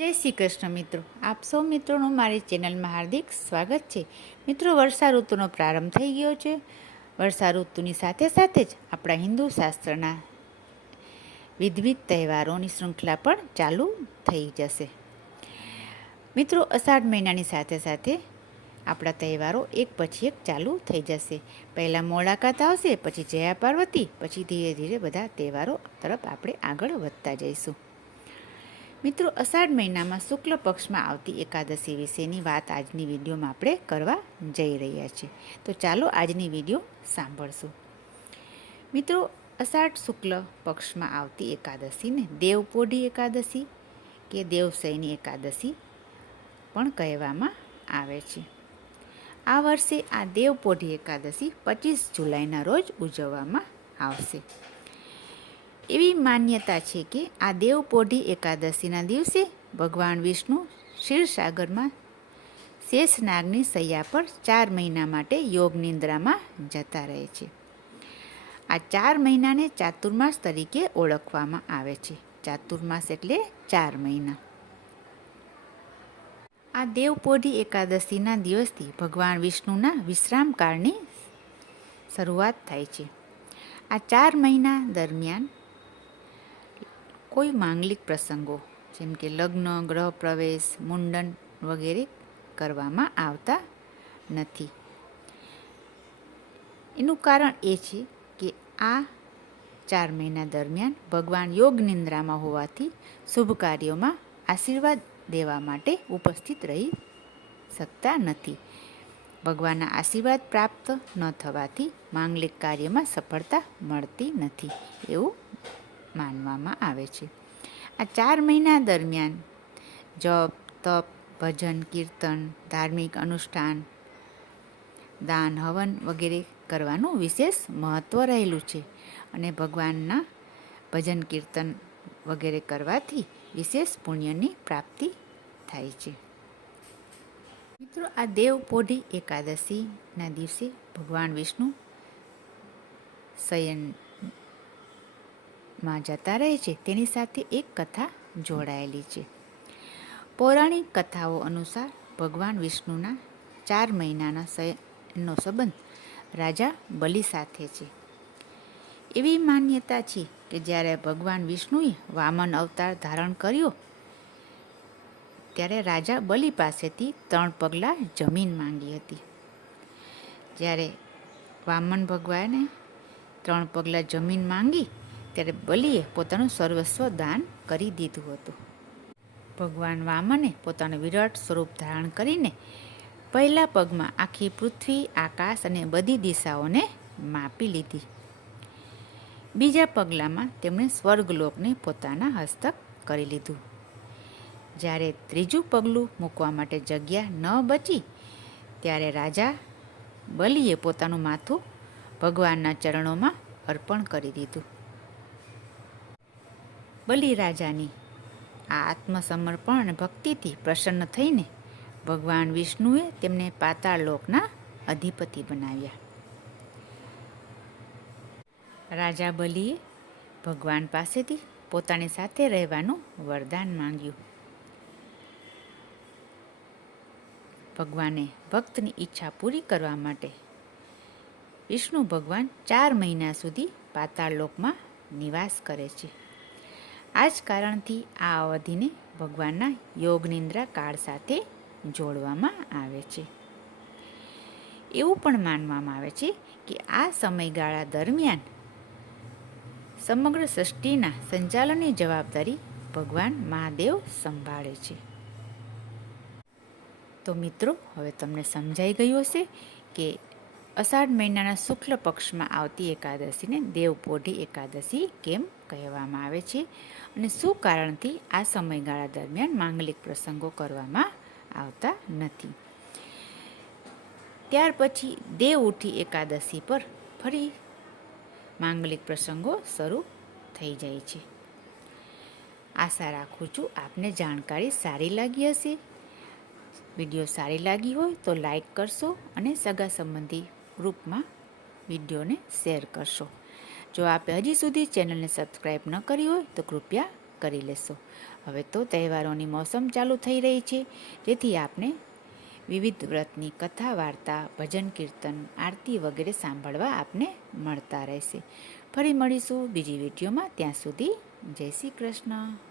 જય શ્રી કૃષ્ણ મિત્રો, આપ સૌ મિત્રોનું મારી ચેનલમાં હાર્દિક સ્વાગત છે. મિત્રો, વર્ષા ઋતુનો પ્રારંભ થઈ ગયો છે. વર્ષા ઋતુની સાથે સાથે જ આપણા હિન્દુ શાસ્ત્રના વિવિધ તહેવારોની શૃંખલા પણ ચાલુ થઈ જશે. મિત્રો, અષાઢ મહિનાની સાથે સાથે આપણા તહેવારો એક પછી એક ચાલુ થઈ જશે. પહેલાં મોળાકાત આવશે, પછી જયા પાર્વતી, પછી ધીરે ધીરે બધા તહેવારો તરફ આપણે આગળ વધતા જઈશું. મિત્રો, અષાઢ મહિનામાં શુક્લ પક્ષમાં આવતી એકાદશી વિશેની વાત આજની વિડીયોમાં આપણે કરવા જઈ રહ્યા છીએ. તો ચાલો આજની વિડીયો સાંભળશું. મિત્રો, અષાઢ શુક્લ પક્ષમાં આવતી એકાદશીને દેવપોઢી એકાદશી કે દેવશયની એકાદશી પણ કહેવામાં આવે છે. આ વર્ષે આ દેવપોઢી એકાદશી 25 જુલાઈના રોજ ઉજવવામાં આવશે. એવી માન્યતા છે કે આ દેવપોઢી એકાદશીના દિવસે ભગવાન વિષ્ણુ ક્ષીરસાગરમાં શેષનાગની શૈયા પર 4 મહિના માટે યોગ નિંદ્રામાં જતા રહે છે. આ 4 મહિનાને ચાતુર્માસ તરીકે ઓળખવામાં આવે છે. ચાતુર્માસ એટલે 4 મહિના. આ દેવપોઢી એકાદશીના દિવસથી ભગવાન વિષ્ણુના વિશ્રામકાળની શરૂઆત થાય છે. આ 4 મહિના દરમિયાન કોઈ માંગલિક પ્રસંગો જેમ કે લગ્ન, ગ્રહ પ્રવેશ, મુંડન વગેરે કરવામાં આવતા નથી. એનું કારણ એ છે કે આ 4 મહિના દરમિયાન ભગવાન યોગ નિંદ્રામાં હોવાથી શુભ કાર્યોમાં આશીર્વાદ દેવા માટે ઉપસ્થિત રહી શકતા નથી. ભગવાનના આશીર્વાદ પ્રાપ્ત ન થવાથી માંગલિક કાર્યમાં સફળતા મળતી નથી એવું માનવામાં આવે છે. આ 4 મહિના દરમિયાન જપ, તપ, ભજન, કીર્તન, ધાર્મિક અનુષ્ઠાન, દાન, હવન વગેરે કરવાનું વિશેષ મહત્ત્વ રહેલું છે અને ભગવાનના ભજન કીર્તન વગેરે કરવાથી વિશેષ પુણ્યની પ્રાપ્તિ થાય છે. મિત્રો, આ દેવપોઢી એકાદશીના દિવસે ભગવાન વિષ્ણુ શયનમાં જતા રહે છે. તેની સાથે એક કથા જોડાયેલી છે. પૌરાણિક કથાઓ અનુસાર ભગવાન વિષ્ણુના 4 મહિનાના શયનનો સંબંધ રાજા બલિ સાથે છે. એવી માન્યતા છે કે જ્યારે ભગવાન વિષ્ણુએ વામન અવતાર ધારણ કર્યો ત્યારે રાજા બલિ પાસેથી 3 પગલાં જમીન માંગી હતી. જ્યારે વામન ભગવાને 3 પગલાં જમીન માંગી ત્યારે બલિએ પોતાનું સર્વસ્વ દાન કરી દીધું હતું. ભગવાન વામને પોતાનું વિરાટ સ્વરૂપ ધારણ કરીને પહેલા પગમાં આખી પૃથ્વી, આકાશ અને બધી દિશાઓને માપી લીધી. બીજા પગલામાં તેમણે સ્વર્ગલોકને પોતાના હસ્તક કરી લીધું. જ્યારે ત્રીજું પગલું મૂકવા માટે જગ્યા ન બચી ત્યારે રાજા બલિએ પોતાનું માથું ભગવાનના ચરણોમાં અર્પણ કરી દીધું. બલિ રાજાની આ આત્મસમર્પણ અને ભક્તિથી પ્રસન્ન થઈને ભગવાન વિષ્ણુએ તેમને પાતાળ લોકના અધિપતિ બનાવ્યા. રાજા બલિએ ભગવાન પાસેથી પોતાની સાથે રહેવાનું વરદાન માંગ્યું. ભગવાને ભક્તની ઈચ્છા પૂરી કરવા માટે વિષ્ણુ ભગવાન 4 મહિના સુધી પાતાળ લોકમાં નિવાસ કરે છે. આ જ કારણથી આ અવધિને ભગવાનના યોગ નિંદ્રા કાળ સાથે જોડવામાં આવે છે. એવું પણ માનવામાં આવે છે કે આ સમયગાળા દરમિયાન સમગ્ર સૃષ્ટિના સંચાલનની જવાબદારી ભગવાન મહાદેવ સંભાળે છે. તો મિત્રો, હવે તમને સમજાઈ ગયું હશે કે અષાઢ મહિનાના શુક્લ પક્ષમાં આવતી એકાદશીને દેવપોઢી એકાદશી કેમ કહેવામાં આવે છે અને શું કારણથી આ સમયગાળા દરમિયાન માંગલિક પ્રસંગો કરવામાં આવતા નથી. ત્યાર પછી દેવઉઠી એકાદશી પર ફરી માંગલિક પ્રસંગો શરૂ થઈ જાય છે. આશા રાખું છું આપને જાણકારી સારી લાગી હશે. વિડીયો સારી લાગી હોય તો લાઈક કરશો અને સગા સંબંધી ગ્રુપમાં વિડીયોને શેર કરશો. જો આપે હજી સુધી ચેનલને સબસ્ક્રાઈબ ન કરી હોય તો કૃપયા કરી લેશો. હવે તો તહેવારોની મોસમ ચાલુ થઈ રહી છે, જેથી આપને વિવિધ વ્રતની કથા, વાર્તા, ભજન, કીર્તન, આરતી વગેરે સાંભળવા આપને મળતા રહેશે. ફરી મળીશું બીજી વિડીયોમાં. ત્યાં સુધી જય શ્રી કૃષ્ણ.